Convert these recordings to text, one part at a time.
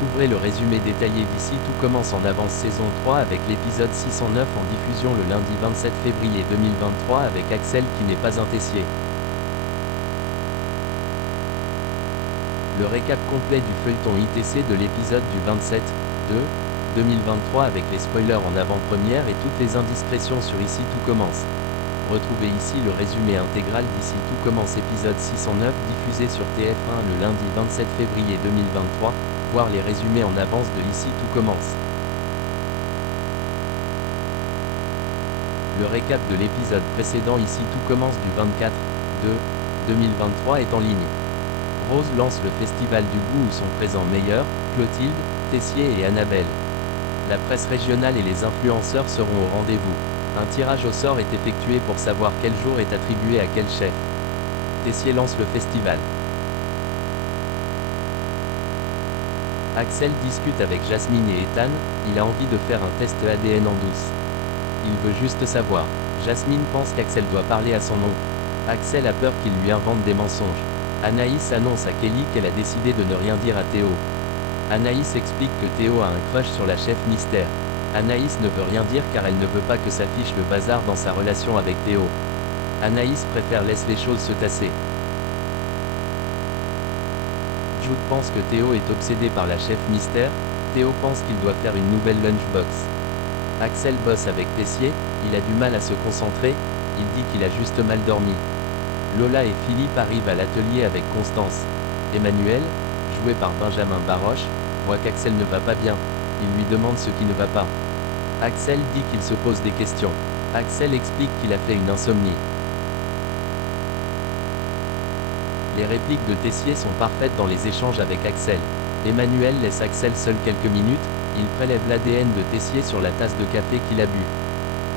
Découvrez le résumé détaillé d'ici Tout commence en avance saison 3 avec l'épisode 609 en diffusion le lundi 27 février 2023 avec Axel qui n'est pas un Tessier. Le récap complet du feuilleton ITC de l'épisode du 27/2/2023 avec les spoilers en avant-première et toutes les indiscrétions sur Ici Tout commence. Retrouvez ici le résumé intégral d'Ici Tout commence épisode 609 diffusé sur TF1 le lundi 27 février 2023, voir les résumés en avance de Ici Tout commence. Le récap de l'épisode précédent Ici Tout commence du 24/2/2023 est en ligne. Rose lance le festival du goût où sont présents Meilleur, Clotilde, Tessier et Annabelle. La presse régionale et les influenceurs seront au rendez-vous. Un tirage au sort est effectué pour savoir quel jour est attribué à quel chef. Tessier lance le festival. Axel discute avec Jasmine et Ethan, il a envie de faire un test ADN en douce. Il veut juste savoir. Jasmine pense qu'Axel doit parler à son oncle. Axel a peur qu'il lui invente des mensonges. Anaïs annonce à Kelly qu'elle a décidé de ne rien dire à Théo. Anaïs explique que Théo a un crush sur la chef mystère. Anaïs ne veut rien dire car elle ne veut pas que s'affiche le bazar dans sa relation avec Théo. Anaïs préfère laisser les choses se tasser. Jude pense que Théo est obsédé par la chef mystère. Théo pense qu'il doit faire une nouvelle lunchbox. Axel bosse avec Tessier, il a du mal à se concentrer, il dit qu'il a juste mal dormi. Lola et Philippe arrivent à l'atelier avec Constance. Emmanuel, joué par Benjamin Baroche, voit qu'Axel ne va pas bien. Il lui demande ce qui ne va pas. Axel dit qu'il se pose des questions. Axel explique qu'il a fait une insomnie. Les répliques de Tessier sont parfaites dans les échanges avec Axel. Emmanuel laisse Axel seul quelques minutes, il prélève l'ADN de Tessier sur la tasse de café qu'il a bu.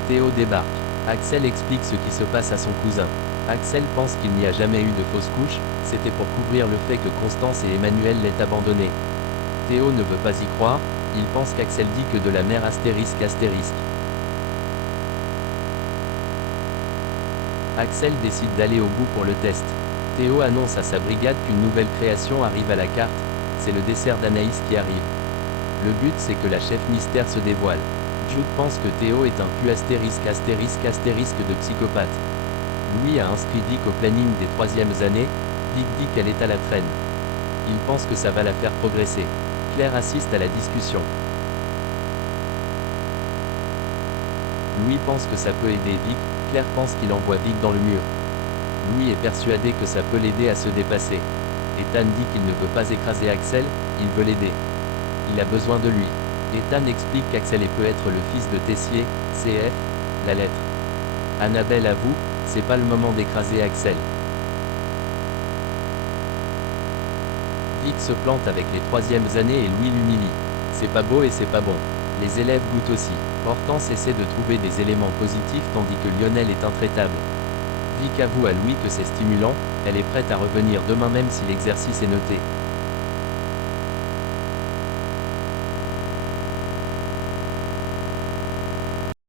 Théo débarque. Axel explique ce qui se passe à son cousin. Axel pense qu'il n'y a jamais eu de fausse couche, c'était pour couvrir le fait que Constance et Emmanuel l'aient abandonné. Théo ne veut pas y croire, il pense qu'Axel dit que de la mère astérisque. Axel décide d'aller au bout pour le test. Théo annonce à sa brigade qu'une nouvelle création arrive à la carte, c'est le dessert d'Anaïs qui arrive. Le but c'est que la chef mystère se dévoile. Jude pense que Théo est un pu de psychopathe. Louis a inscrit Vic au planning des 3e années, Vic dit qu'elle est à la traîne. Il pense que ça va la faire progresser. Claire assiste à la discussion. Louis pense que ça peut aider Vic, Claire pense qu'il envoie Vic dans le mur. Louis est persuadé que ça peut l'aider à se dépasser. Ethan dit qu'il ne veut pas écraser Axel, il veut l'aider. Il a besoin de lui. Ethan explique qu'Axel peut être le fils de Tessier, CF, la lettre. Annabelle avoue, c'est pas le moment d'écraser Axel. Vic se plante avec les 3e années et Louis l'humilie. C'est pas beau et c'est pas bon. Les élèves goûtent aussi. Hortense essaie de trouver des éléments positifs tandis que Lionel est intraitable. Vic avoue à Louis que c'est stimulant, elle est prête à revenir demain même si l'exercice est noté.